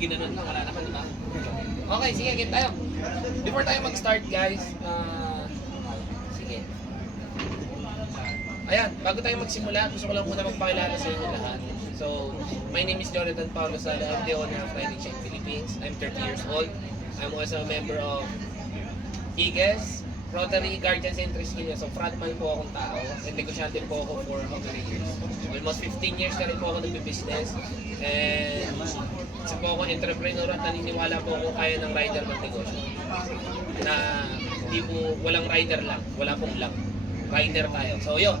Ginanon lang, wala naman, diba? Okay, sige, game tayo. Before tayo mag-start, guys, sige. Ayan, bago tayo magsimula, gusto ko lang muna magpakilala sa inyo lahat. So, my name is Jonathan Paulo Sala. I'm the owner of Riding Shine Philippines. I'm 30 years old. I'm also a member of IGES, Rotary Guardians and Triskelion. So, frontman po akong tao. And negosyante po ako for how many years? Almost 15 years na rin po ako nagbe-business. And isa po ako entrepreneur at naniniwala po ako kaya ng rider magnegosyo. Na hindi po, walang rider lang, wala pong lang. Rider tayo. So, yun.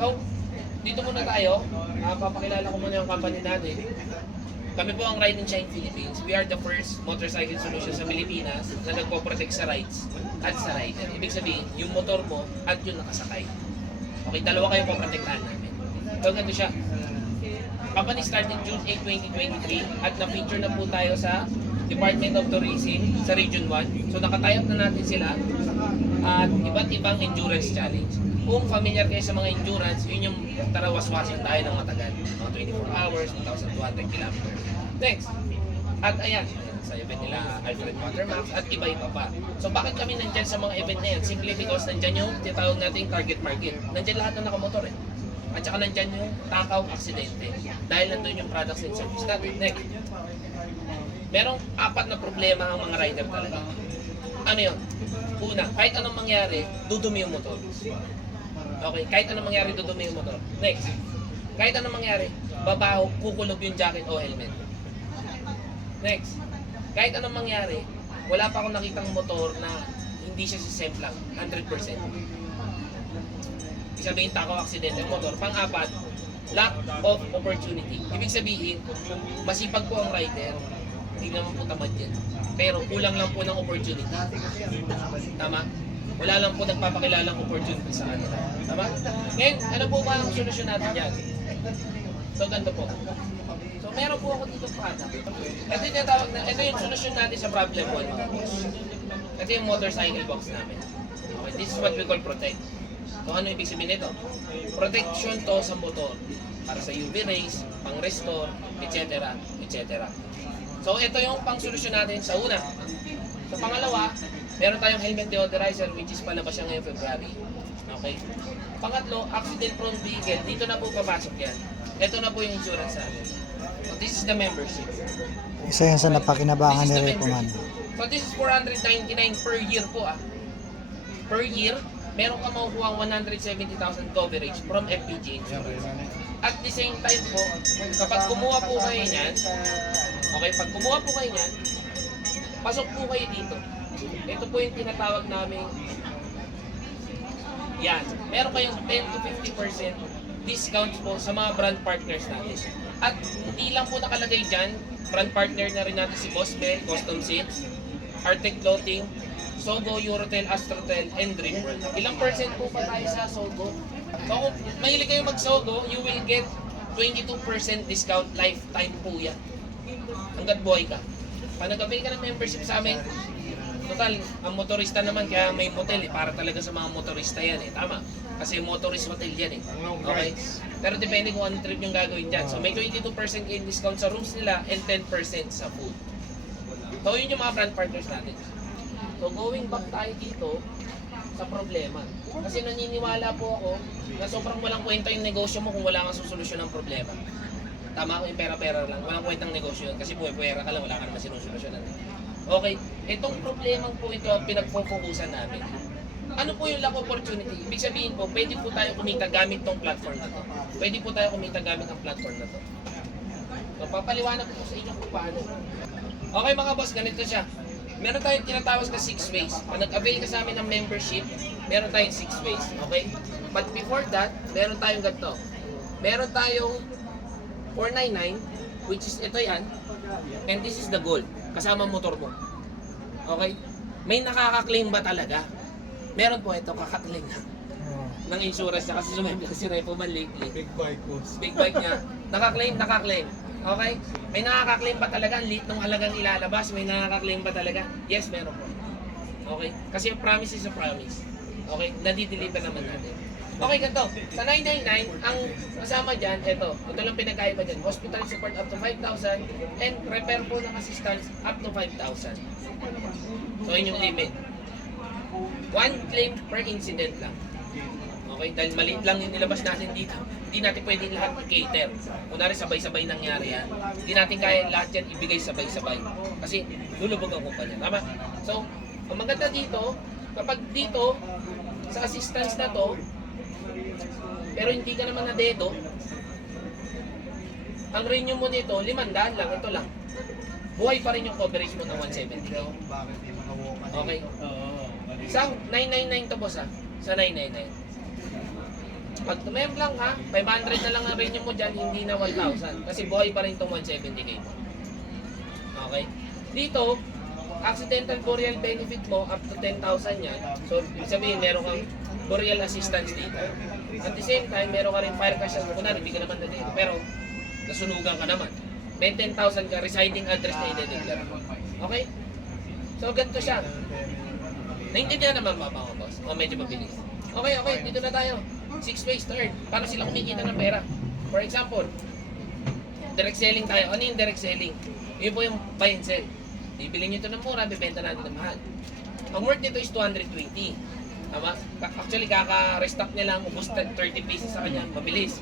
So, dito muna tayo. Papakilala ko muna yung company natin. Kami po ang Ride and Shine Philippines. We are the first motorcycle solution sa Pilipinas na nagpo-protect sa rides at sa rider. Ibig sabihin, yung motor mo at yung nakasakay. Okay, dalawa kayo poprotektahan namin. So, ganito siya. Company started June 8, 2023 at na-feature na po tayo sa Department of Tourism sa Region 1. So, nakatayop na natin sila at iba't ibang endurance challenge. Kung familiar kayo sa mga endurance, yun yung tarawaswasin tayo ng matagal. Mga 24 hours, 1,200 kilometers. Next. At ayan, sa event nila Alfred Watermax at iba-iba pa. So bakit kami nandyan sa mga event na yan? Simply because nandyan yung tinatawag nating target market. Nandyan lahat ng nakamotor eh. At saka nandyan yung takaw aksidente. Dahil nandun yung products and service natin. Next. Merong 4 na problema ang mga rider talaga. Ano yun? Una, kahit anong mangyari, dudumi yung motor. Okay, kahit anong mangyari, dudumi yung motor. Next, kahit anong mangyari, babaho, kukulog yung jacket o helmet. Next, kahit anong mangyari, wala pa akong nakitang motor na hindi siya sisemplang, 100%. Ibig sabihin, takaw aksidente ng motor. Pang-4, lack of opportunity. Ibig sabihin, masipag po ang rider, hindi naman po tamad yan. Pero kulang lang po ng opportunity. Tama? Wala lang po nagpapakilalang opportunity sa kanila. Tama? Ngayon, ano po ba ang solusyon natin dyan? So, ganito po. So, meron po ako dito product. Ito yung solusyon natin sa problem 1. Ito yung motorcycle box namin. Okay, this is what we call protect. So, ano ibig sabihin nito? Protection to sa motor. Para sa UV rays, pang restore, etc. etc. So, ito yung pang solusyon natin sa una. Sa pangalawa, meron tayong helmet deodorizer which is palabas siya ngayong February. Okay? Pangatlo, accident-prone vehicle. Dito na po papasok yan. Ito na po yung insurance natin. So, this is the membership. Isa yan sa napakinabangan ni Repo man. So, this is 499 per year po Per year, meron ka makukuha 170,000 coverage from FPG Insurance. At the same time po, kapag kumuha po kayo niyan, okay, pag kumuha po kayo niyan, pasok po kayo dito. Ito po yung tinatawag namin, yan, meron kayong 10 to 50% discounts po sa mga brand partners natin. At hindi lang po nakalagay dyan, brand partner na rin natin si Boss Mel, Custom Seats, Artec Clothing, Sogo, Eurotel, Astrotel, and Dreamworld. Ilang percent po pa tayo sa Sogo? So kung mahilig kayo mag-Sogo, you will get 22% discount lifetime po yan. Hanggat buhay ka. Pag nag-avail ka ng membership sa amin, total, ang motorista naman, kaya may motel eh, para talaga sa mga motorista yan eh, tama. Kasi motorist hotel yan eh. Okay? Pero depende kung anong trip yung gagawin dyan. So may 22% in discount sa rooms nila and 10% sa food. So yun yung mga brand partners natin. So going back tayo dito sa problema. Kasi naniniwala po ako na sobrang walang kwenta yung negosyo mo kung wala kang susolusyon ng problema. Tama ko yung pera-pera lang. Walang kwentang negosyo yun. Kasi puwera ka lang, wala ka naman sinusolusyonan. Okay, itong problemang po ito ang pinagpo-focusan namin. Ano po yung lack opportunity? Ibig sabihin po, pwede po tayo kumita gamit tong platform na to. Pwede po tayo kumita gamit ang platform na to. So, papaliwanag ko sa inyo kung paano. Okay mga boss, ganito siya. Meron tayong tinatawag na 6 ways. Pag nag-avail ka sa amin ng membership, meron tayong 6 ways. Okay? But before that, meron tayong ganito. Meron tayong 499, which is ito yan. And this is the goal. Kasama motor mo. Okay? May nakaka-claim ba talaga? Meron po ito, kakaklaim na. Ng insurance niya kasi sumember si Repo man lately. Big bike boss. Big bike niya. Nakaklaim. Okay? May nakaka-claim ba talaga? Ang liit ng halagang ilalabas, may nakaka-claim ba talaga? Yes, meron po. Okay? Kasi yung promise is a promise. Okay? Nadideliver naman natin. Okay, ganito. Sa 999, ang kasama dyan, ito lang pinagkaiba dyan. Hospital support up to 5,000 and repair po ng assistance up to 5,000. So, yun yung limit. One claim per incident lang. Okay, dahil maliit lang yung nilabas natin dito. Hindi natin pwede lahat i-cater. Kunwari sabay-sabay nangyari yan. Hindi natin kaya lahat yan ibigay sabay-sabay. Kasi lulubog ang kumpanya. Tama? So, ang maganda dito, kapag dito, sa assistance na to, pero hindi ka naman na dedo, ang renew mo nito, 500 lang, ito lang. Buhay pa rin yung coverage mo ng 170. Okay? Sa 999 to boss ha? Sa 999. Pag tumem lang ha, 500 na lang ang renew mo dyan, hindi na 1,000. Kasi buhay pa rin itong 170k mo. Okay? Dito, accidental burial benefit mo up to 10,000 yan. So, ibig sabihin, meron kang burial assistance dito. At the same time, meron ka rin fire cash. Kunwari, hindi ka naman na dito. Pero, nasunugan ka naman. May 10,000 ka, residing address na i-declare. Okay? So, ganito siya. Naintindihan naman ba mga boss? O medyo mabilis. Okay, dito na tayo. 6 ways to earn. Paano sila kumikita ng pera? For example, direct selling tayo. Ano yung direct selling? Yun po yung buy and sell. Bibili nyo ito ng mura, bibenta natin ng mahal. Ang worth nito is 220. Tama? Actually, kaka-restock niya lang, ubos 30 pieces sa kanya. Mabilis.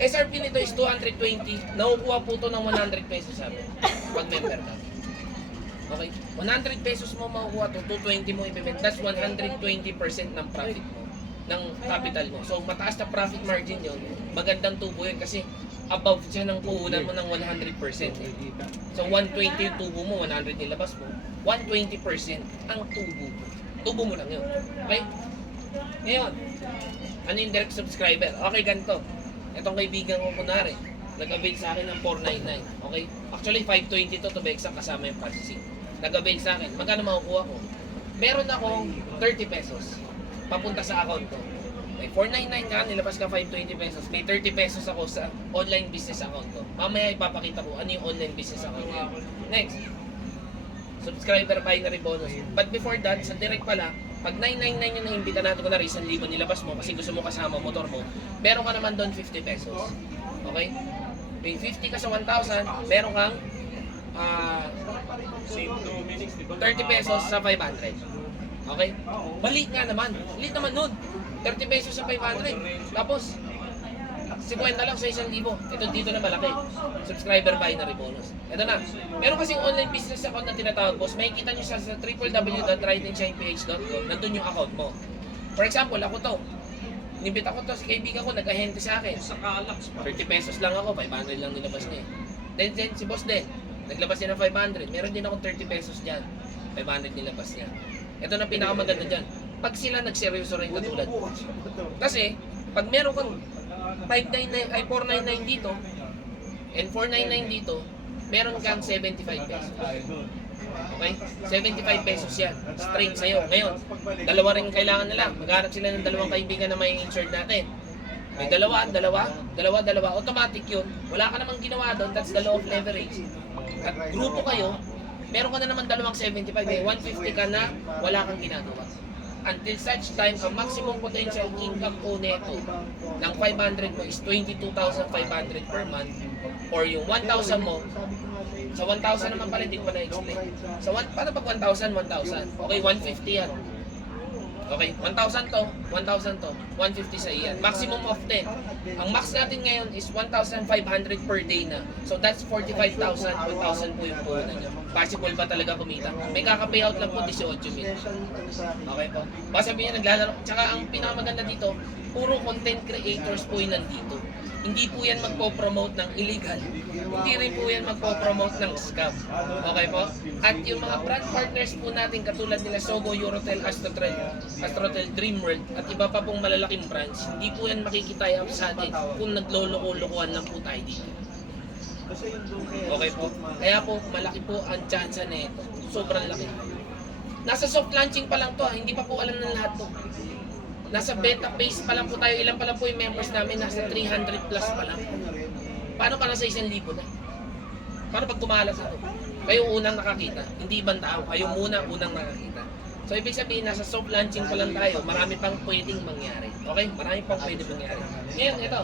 SRP nito is 220. Nakukuha po ito ng 100 pesos sa amin. Pag member ka. Okay? 100 pesos mo makukuha ito, 220 mo ibibenta. That's 120% ng profit mo. Ng capital mo. So, mataas na profit margin yun. Magandang tubo yun kasi above siya ng puhunan mo ng 100%. So, 120 yung tubo mo, 100 nilabas mo. 120% ang tubo. Tubo mo lang yun. Okay? Ngayon, ano yung direct subscriber? Okay, ganito. Itong kaibigan ko kunwari, nag-avail sa akin ng 499. Okay? Actually, 520 to be exact kasama yung processing. Nag-avail sa akin. Magkano makukuha ko? Meron akong 30 pesos. Papunta sa account ko. May 499 ka, nilabas ka 520 pesos. May 30 pesos ako sa online business account ko. Mamaya ipapakita ko ano yung online business account ko. Next, subscriber binary bonus. But before that, sa direct pala, pag 999 yung naimbita natin ko na rin, 1,000 nilabas mo kasi gusto mo kasama motor mo, meron ka naman doon 50 pesos. Okay? May 50 ka sa 1,000, meron kang 30 pesos sa 500. Okay? Maliit nga naman. Maliit naman nun. 30 pesos sa 500. Tapos, 50 lang sa 1,000. Ito dito na malaki. Subscriber binary bonus. Ito na. Meron kasing online business account na tinatawag, boss. May kita nyo siya sa www.ridinshyneph.com. Nandun yung account mo. For example, ako to. Nibit ako to, si kaibigan ko, nag-ahente sa akin. 30 pesos lang ako, 500 lang nilabas niya. Then si boss din, naglabas niya ng 500. Meron din akong 30 pesos dyan. 500 nilabas niya. Ito na pinakamaganda dyan. Pag sila nagseryoso rin katulad. Kasi, pag meron kang 499 dito, and 499 dito, meron kang 75 pesos. Okay? 75 pesos yan. Straight sa'yo. Ngayon, dalawa rin kailangan nila. Maghanap sila ng dalawang kaibigan na may insured natin. May dalawa. Automatic yun. Wala ka namang ginawa doon. That's the law of leverage. At grupo kayo, meron ka na naman dalawang 75. May 150 ka na, wala kang ginagawa. Until such time, ang maximum potential income po neto ng 500 mo is 22,500 per month. Or yung 1,000 mo, sa 1,000 naman pala, hindi ko pa na-explain. Paano pag 1,000, 1,000? Okay, 150 yan. Okay, 1,000 to, 150 sa iyan. Maximum of 10. Ang max natin ngayon is 1,500 per day na. So that's 45,000, 1,000 po yung puhunan niya. Possible ba talaga kumita? May kaka-payout lang po 18,000. Okay po. Baka sabihin niya naglalaro. Tsaka ang pinakamaganda dito, puro content creators po yung nandito. Hindi po yan magpo-promote ng illegal. Hindi rin po yan magpo-promote ng scam. Okay po? At yung mga brand partners po natin katulad nila Sogo, Eurotel, Astrotel, Dreamworld at iba pa pong malalaking brands, hindi po yan makikitaya sa atin kung nagloloko-lokohan lang po tayo dito. Okay po? Kaya po, malaki po ang chance na ito. Sobrang laki. Nasa soft launching pa lang to, hindi pa po alam ng lahat to. Nasa beta phase pa lang po tayo. Ilan pa lang po yung members namin? Nasa 300 plus pa lang. Paano pa nasa 1,000 na? Paano pag kumalas ito? Kayo unang nakakita. Hindi ibang tao. Kayo unang nakakita. So ibig sabihin, nasa soft launching pa lang tayo, marami pang pwedeng mangyari. Okay? Marami pang pwedeng mangyari. Ngayon, ito.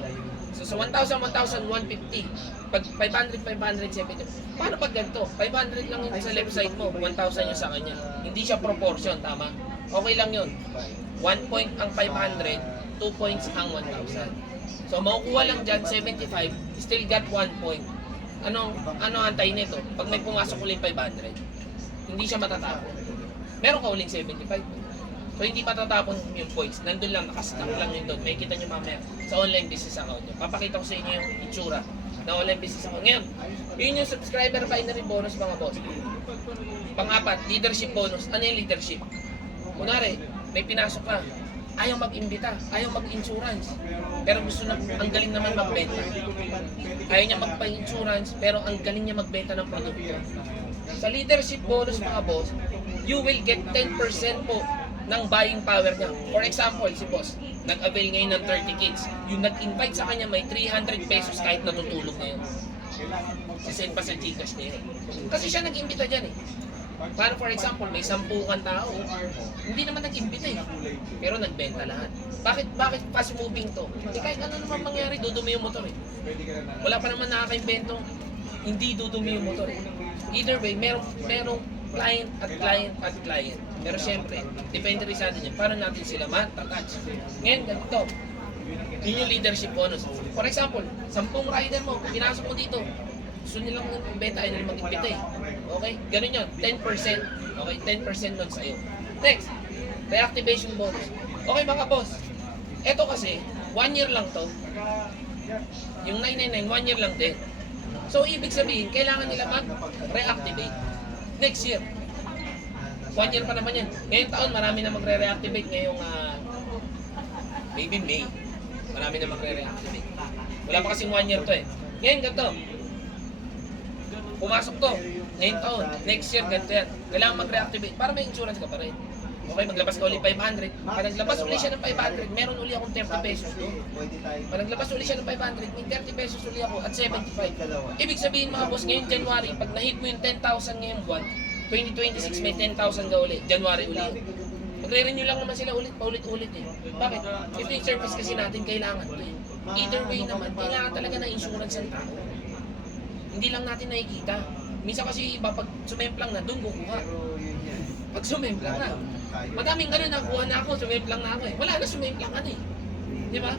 So sa 1,000, 1,150. Pag 500, 570. Paano pag ganito? 500 lang yung sa left side mo, 1,000 yung sa kanya. Hindi siya proportion, tama? Okay lang yun. 1 point ang 500, 2 points ang 1,000. So makukuha lang dyan, 75, still got 1 point. Ano antay nito? Pag may pumasok ulit 500, hindi siya matatapon. Meron ka uling 75. So hindi patatapon yung points. Nandun lang, nakastack lang yun doon. May kita nyo mamaya sa online business account nyo. Papakita ko sa inyo yung itsura na online business account. Ngayon, yun yung subscriber binary bonus mga boss. Pang-apat, leadership bonus. Ano yung leadership? Kunwari, may pinasok ka. Ayaw mag-imbita, ayaw mag-insurance. Pero gusto na, ang galing naman magbenta. Ayaw niya magpa-insurance, pero ang galing niya magbenta ng produkto. Sa leadership bonus mga boss, you will get 10% po ng buying power niya. For example, si boss, nag-avail ngayon ng 30 kids. Yung nag-invite sa kanya may 300 pesos kahit natutulog na yun. Sisend pa sa Gcash niya yun. Kasi siya nag-imbita dyan eh. Para for example, may 10 kang tao, hindi naman nag-imbita eh. Pero nagbenta lahat. Bakit fast moving to? Eh kahit ano naman mangyari, dudumi yung motor eh. Wala pa naman nakaka-invento, hindi dudumi yung motor eh. Either way, merong client at client at client. Pero syempre, depende rin sa atin yan. Paano natin sila matatouch? Ngayon, ganito. Yun yung leadership bonus. For example, 10 rider mo, pinasok mo dito. Gusto nilang benta, ayaw nilang mag-imbita eh. Okay? Ganun yun. 10%. Okay? 10% nun sa'yo. Next, reactivation bonus. Okay mga boss. Ito kasi, 1 year lang to. Yung 999, 1 year lang din. So, ibig sabihin, kailangan nila mag-reactivate. Next year. 1 year pa naman yan. Ngayong taon, marami na magre-reactivate. Ngayong, maybe May. Marami na magre-reactivate. Wala pa kasing 1 year to eh. Ngayon, ganito. Pumasok to. Ngayong taon. Next year, ganito yan. Kailangan mag-reactivate para may insurance ka pa rin. Okay, maglabas ka ulit 500. Pag naglabas ulit siya ng 500, meron ulit akong 30 pesos doon. Pag naglabas ulit siya ng 500, may 30 pesos ulit ako at 75. Ibig sabihin mga boss, ngayong January, pag na-hit mo yung 10,000 ngayong buwan, 2026 may 10,000 ka ulit. January ulit. Magre-renew lang naman sila ulit, paulit-ulit eh. Bakit? Ito yung service kasi natin kailangan to eh. Either way naman, kailangan talaga na insurance ang tao. Hindi lang natin nakikita. Minsan kasi iba, pag sumemplang na, doon kukuha. Pag sumemplang na, madaming ganun, nakuha na ako, sumemplang na ako eh. Wala na, sumemplang ka na eh. Di ba?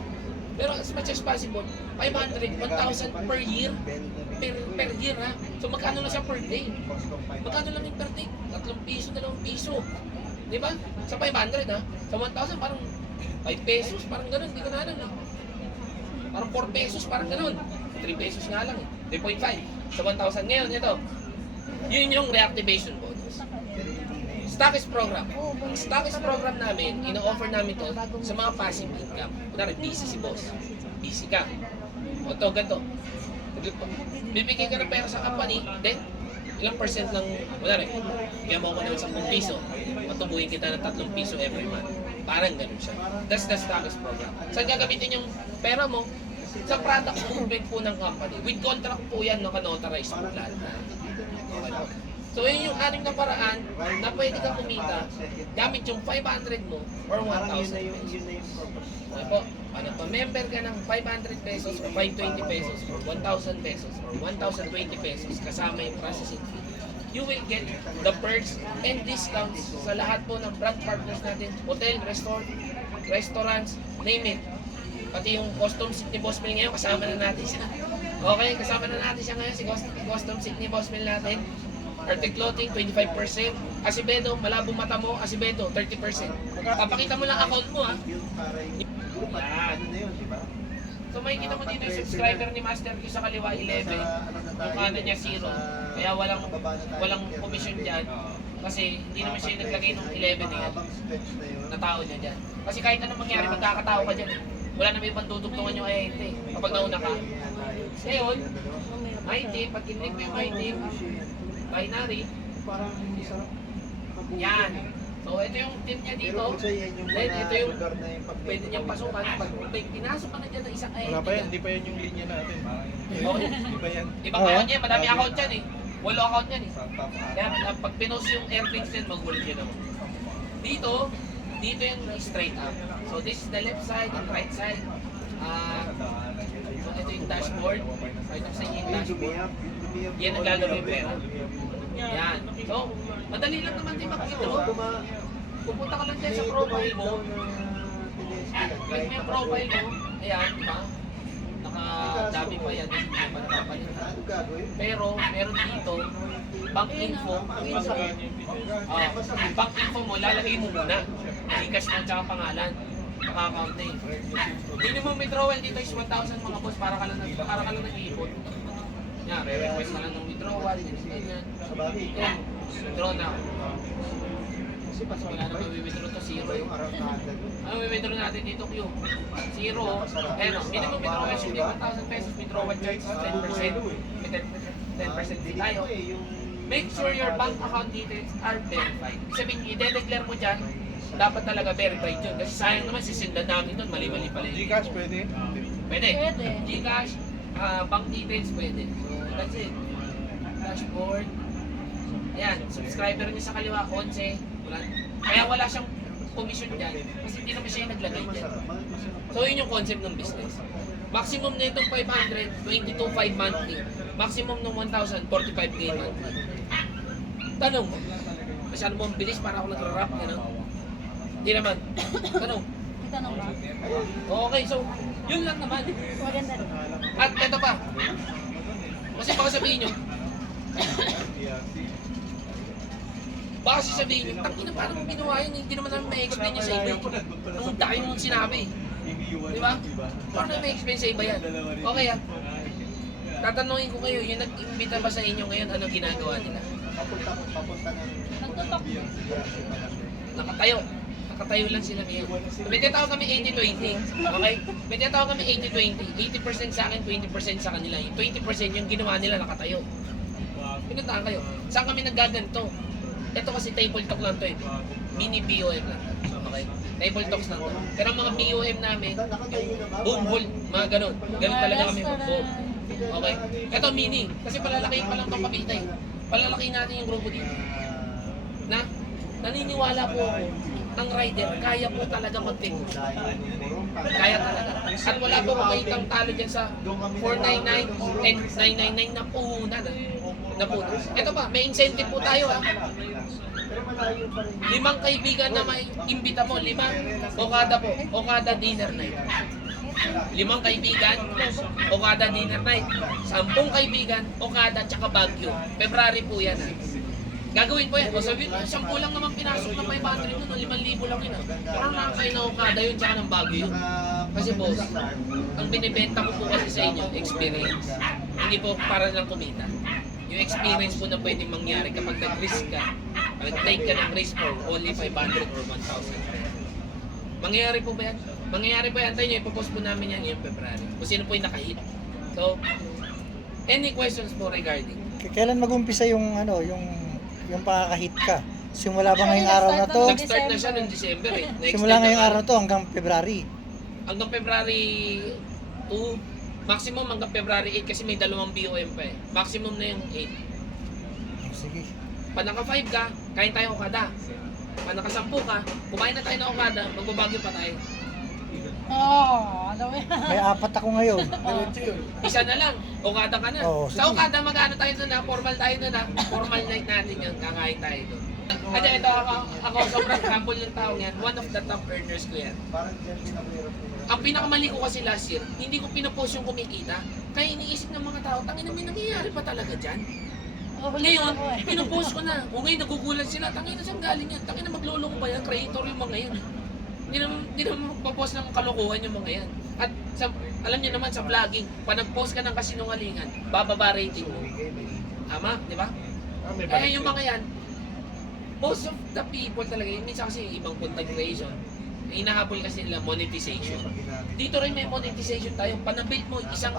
Pero as much as possible, 500, 1,000 per year. Per year ha. So magkano lang siya per day? Magkano lang yung per day? 3 piso, 2 piso. Di ba? Sa 500 ha. Sa 1,000 parang 5 pesos, parang ganun, hindi ko na alam eh. Parang 4 pesos, parang ganun. 3 pesos nga lang eh. 3.5. Sa 1,000 ngayon, ito. Yun yung reactivation bonus. Stockist program. Ang stockist program namin, ino-offer namin to sa mga passive income. Kunwari, busy si boss. Busy ka. O to, ganito. Bibigay ka ng pera sa company, then, ilang percent lang, kunwari, bigyan mo ako ng 10 piso, matubuhin kita ng 3 piso every month. Parang ganun siya. That's the stockist program. Saan gagamitin yung pera mo? Sa product movement po ng company. With contract po yan, naka-notarize po lahat na. Okay po. So yun yung 6 na paraan na pwede kang kumita gamit yung 500 mo or 1,000 pesos. Okay po. Ano pa, member ka ng 500 pesos or 520 pesos or 1,000 pesos or 1,020 pesos kasama yung processing fee. You will get the perks and discounts sa lahat po ng brand partners natin. Hotel, restaurants, name it. Pati yung custom seat ni Boss Mel ngayon, kasama na natin siya. Okay, kasama na natin siya ngayon, si custom seat ni Boss Mel natin. Arctic Clothing, 25%. Asibedo, malabong mata mo, Asibedo, 30%. Papakita mo lang account mo ha. Yan. So makikita mo dito yung subscriber ni Master Q sa kaliwa 11. Yung kanan niya 0. Kaya walang commission dyan. Kasi hindi naman siya naglagay ng 11 na yan. Na tao niya dyan. Kasi kahit anong mangyari, magkakatao ka dyan. Wala na may pantutugtungan yung IIT kapag nauna ka. Ngayon, IIT, pag kinlik mo yung IIT, binary, yan. So ito yung team niya dito. Then ito yung pwede niyang pasukan. Pag may pinasok ka na dyan ng isang IIT. Wala pa yan, hindi pa yan yung linya natin. Okay. Hindi pa yan. Ibang account niya, madami account yan eh. 8 account yan eh. Kaya pag pinost yung airplanes din, magulit yun ako. Dito yung straight up. So this is the left side and right side. So ito yung dashboard. So ito sa inyo yung dashboard. Yan ang lalaro yung pera. Yan. So, madali lang naman din mag-withdraw. Pupunta ka lang dyan sa profile mo. Click mo yung profile mo. Ayan, di ba? Nakadami pa yan. Hindi pa napapalitan. Pero, meron dito, bank info. Bank info mo, lalagay mo muna. Gcash mo tsaka pangalan. Naka-account na eh. Minimum withdrawal dito is 1,000 mga boss para ka lang nag-iipon. Yan, re-request ka lang ng withdrawal, ganyan. Yan, withdraw na. Kasi wala na may-withdraw to, zero yung ano may-withdraw natin dito, Q? Zero. Ayan o, minimum withdrawal should be 1,000 pesos, withdrawal charge 10%. May 10% din tayo. Make sure your bank account details are verified. Ibig sabihin, i-declare mo dyan, dapat talaga verified yun. Kasi sayang naman, sisindan namin doon, mali-mali pala yun. Gcash pwede? Pwede. Gcash, bank details pwede. So, that's it. Dashboard. Ayan, subscriber niya sa kaliwa, 11. Kaya wala siyang commission dyan. Kasi hindi naman siya yung naglagay dyan. So, yun yung concept ng business. Maximum na itong 500, 22.5 monthly. Maximum ng 1,000, 45K monthly. Tanong mo, masyado mo ang bilis para ako nagra-rap, gano'n? Hindi naman. Tanong. Tanong ba? Okay, so, yun lang naman. Maganda rin. At ito pa. Kasi baka sabihin nyo, baka sasabihin nyo, tangina paano mo ginawa yun, hindi naman namin may-explain niya sa iba. Ang dami mong sinabi. Di ba? Paano namin may-explain sa iba yan? Okay ah. Tatanungin ko kayo, yung nag-imbita ba sa inyo ngayon, ano ginagawa nila? Nagtutok. Nakatayo. Nakatayo lang sila ngayon. May tinatawag kami 80-20. Okay? May tinatawag kami 80-20. 80% sa akin, 20% sa kanila. Yung 20% yung ginawa nila nakatayo. Pinuntahan kayo. Saan kami naggaganto? Ito kasi table talk lang to eh. Mini BOM lang. Okay? Table talks lang to. Pero ang mga BOM namin, yung boom hall, mga ganun. Ganun talaga kami mag-boom. Okay? Ito mini. Kasi palalakihin pa lang itong Kapita eh. Palalakihin natin yung grupo dito. Na? Naniniwala po ako, ang rider, kaya po talaga mag-negosyo. Kaya talaga. At wala po makikang talo dyan sa 499 and 999 na puhunan. Ito pa, may incentive po tayo ha. 5 kaibigan na may imbita mo, 5 Okada po, Okada dinner night. 5 kaibigan, Okada dinner night. 10 kaibigan, Okada tsaka Baguio. February po yan ha. Gagawin po yan. O sabihin, 10 lang naman pinasok na 500 nun, 5,000 lang yun. Parang nakakain na Okada yun, tsaka ng Baguio yun. Kasi boss, ang binibenta ko po kasi sa inyo, experience. Hindi po para lang kumita. Yung experience po na pwedeng mangyari kapag nag-risk ka, nag-take ka ng risk for only 500 or 1,000. Mangyayari po ba yan? Mangyayari po yan. Tayo nyo, ipopost po namin yan ngayong February. Kung sino po yung nakahit. So, any questions po regarding? Kailan mag-umpisa yung ano, yung pakakahit ka? Simula ba ngayong araw na to? Nag-start na siya noong December eh. Na-extend Simula ngayong na- araw na to hanggang February. Hanggang February 2, maximum hanggang February 8 kasi may 2 BOM pa eh. Maximum na yung 8. Sige. Pag naka 5 ka, kain tayo Okada. Pag naka 10 ka, kumain na tayo ng Okada, magbabagyo pa tayo. Ano yan? May 4 ako ngayon. Isa na lang, Okada ka na. Oo, Sa sige. Okada, mag-ano tayo doon na, formal tayo doon na. Formal night natin yun, kakain tayo doon. At ito ako sobrang humble ng tao yan. One of the top earners ko yan. Ang pinakamali ko kasi last year, hindi ko pinapost yung kumikita. Kaya iniisip ng mga tao, tangina may nangyayari pa talaga dyan. Ngayon, pinupost ko na. O ngayon, nagugulat sila. Tangina saan galing yan? Tangina maglulong ba yan? Creator yung mga yan. Hindi naman magpapost ng kalokohan yung mga yan. At alam niyo naman sa vlogging, pag nag-post ka ng kasinungalingan, bababa rating mo. Tama, di ba? Kaya yung mga yan, most of the people talaga, yun minsan kasi ibang content creation, hinahabol kasi nila monetization. Dito rin may monetization tayo. Panabuild mo isang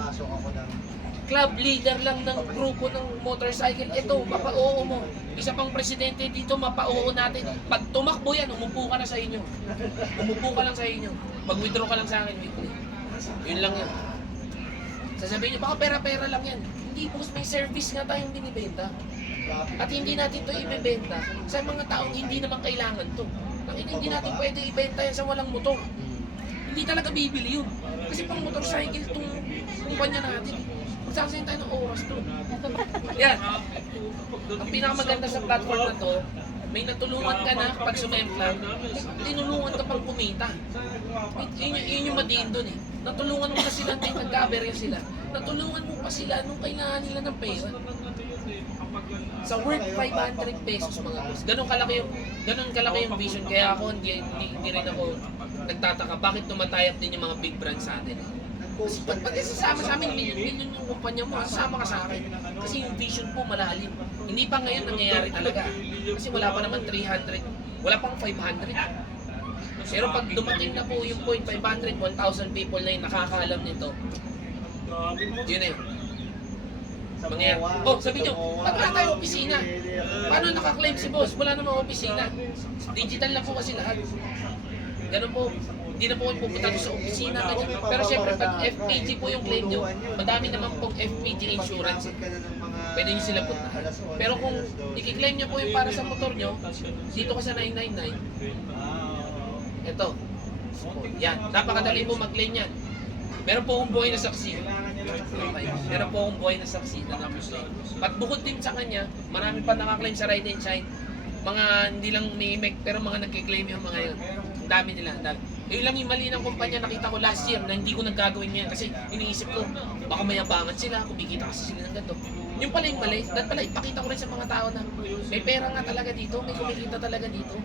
club leader lang ng grupo ng motorcycle, ito, mapa-oo mo. Isa pang presidente dito, mapa-oo natin. Pag tumakbo yan, umupo ka na sa inyo. Umupo ka lang sa inyo. Mag-withdraw ka lang sa akin weekly. Yun lang yun. Sasabihin nyo, baka pera-pera lang yan. Hindi, boss, may service nga tayong binibenta. At hindi natin to ibebenta sa mga taong hindi naman kailangan to. hindi natin pwede ibenta yan sa walang motor. Hindi talaga bibili yun. Kasi pang motorcycle itong kumpanya natin. Magsasayin tayo ng oras to. Yan. Ang pinakamaganda sa platform na to, may natulungan ka na pag sumemplang, tinulungan ka pang kumita. Yun yung madiin dun eh. Natulungan mo na sila, nagkaberya sila. Natulungan mo pa sila nung kailangan nila ng pera. Sa worth 500 pesos mga boss. Ganun kalaki yung vision. Kaya ako hindi rin ako nagtataka bakit tumatayap din yung mga big brands sa atin. Kasi pag sasama sa amin, million yung kumpanya mo, sasama ka sa akin. Kasi yung vision po malalim. Hindi pa ngayon nangyayari talaga. Kasi wala pa naman 300, wala pang 500. Pero pag dumating na po yung point 500, 1,000 people na yung nakakaalam nito, yun na yun. Mangyayari. Oh, sabi nyo, pag wala tayong opisina, paano nakaklaim si boss? Wala namang opisina. Digital na po kasi lahat. Ganun po. Hindi na po kayo pupunta doon sa opisina. Ganyan. Pero syempre, pag FPG po yung claim nyo, madami naman pong FPG insurance. Pwede nyo sila puntahan. Pero kung i-claim nyo po yung para sa motor nyo, dito ka sa 999, ito. Yan. Napakadali po mag-claim yan. Meron po akong buhay na saksi. Okay. Meron po akong buhay na saksi na namin. At bukod din sa kanya, marami pa nakaklaim sa Ride and Shine. Mga hindi lang may pero mga nagkiklaim yung mga yun. Ang dami nila. Ang dami. Yun lang yung mali ng kumpanya nakita ko last year na hindi ko nagagawin yan kasi iniisip ko baka mayabangan sila, kumikita kasi sila ng ganito. Yung pala yung mali, dahil pala ipakita ko rin sa mga tao na may pera nga talaga dito, may kumikita talaga dito.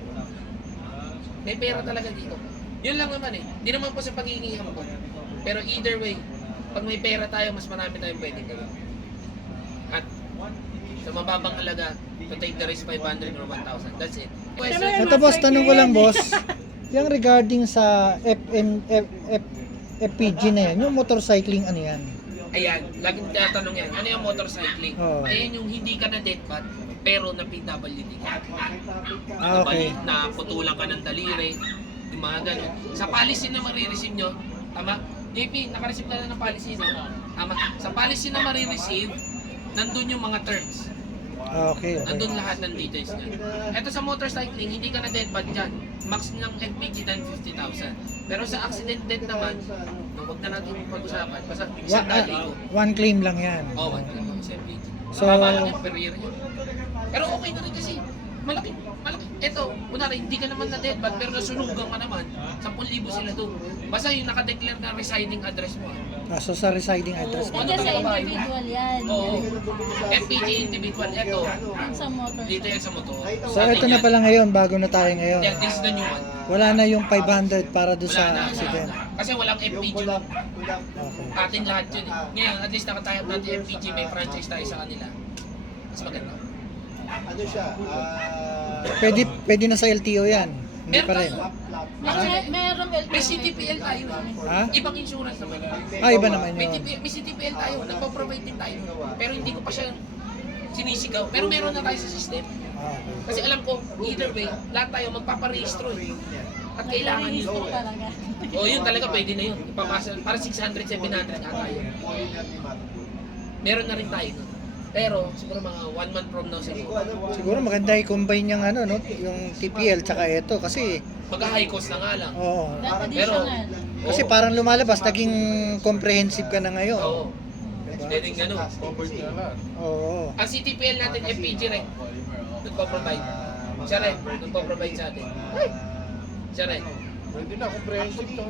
May pera talaga dito. Yun lang naman eh. Hindi naman po sa pagiging hambog. Pero either way, pag may pera tayo, mas marami tayong pwedeng gawin. At sa mababang halaga, to take the risk 500 or 1,000. That's it. Question? Ito boss, tanong ko lang boss. Yung regarding sa FPG na yan, yung motorcycling ano yan? Ayan, laging tinatanong yan. Ano yung motorcycling? Oo. Ayan yung hindi ka na deadbat, pero na PWD ka. Ah, okay. Na putulan ka ng daliri, yung mga ganun. Sa policy na marireceive nyo, tama? JP, nakareceive ka na ng policy, no? Tama? Sa policy na marireceive, nandun yung mga terms. Ah, okay, okay. Nandun lahat ng details niya. Ito sa motorcycling, hindi ka na deadbat dyan. Max ng FPG na 50,000. Pero sa accident death naman, no, huwag na natin pag-usapan. Basta isang daligo. One claim lang yan. Oh, one claim ng FPG. So, Mababa lang yung per year yun. Pero okay na rin kasi. Malaki. Ito, kunwari, hindi ka naman na deadbat, pero nasunugan ka naman, 10,000 sila doon. Basta yung nakadeclare na residing address mo. so sa residing address. Oo. Hindi sa individual yan. Oo. FPG individual, ito. Yung sa motor. Dito yan sa motor. So ito na pala ngayon, bago na tayo ngayon. Yeah, this is the new one. Wala na yung 500 para doon Wala sa na. accident. Kasi walang FPG. Okay. Atin lahat yun eh. Ngayon, at least nakatayap natin FPG, may franchise tayo sa kanila. Mas maganda. Ano siya? Pwede na sa LTO yan. Hindi Meron pa rin. tayo. Merong LTO. May CTPL tayo. Ha? Ibang insurance naman. Ah, iba naman May yun. CTPL tayo. Nagpo-provide din tayo. Pero hindi ko pa siya sinisigaw. Pero meron na tayo sa system. Ah, okay. Kasi alam ko, either way, lahat tayo magpaparehistro eh. At kailangan yun. Registro talaga. O yun talaga pwede na yun. Ipapasa, para 600, 700 ata yun. Meron na rin tayo nun. Pero siguro mga 1 month from now siguro. Siguro maganda i-combine yung ano, no? Yung TPL tsaka ito kasi Magka-high cost na nga lang. oo. That Pero, additional. Kasi parang lumalabas naging comprehensive ka na ngayon. Oo. Pwedeng ganun. Oo. Ang CTPL natin, FPG rin. Nagpo-provide. Siya rin. Nagpo-provide sa atin. Siya rin. Pwede na, comprehensive to.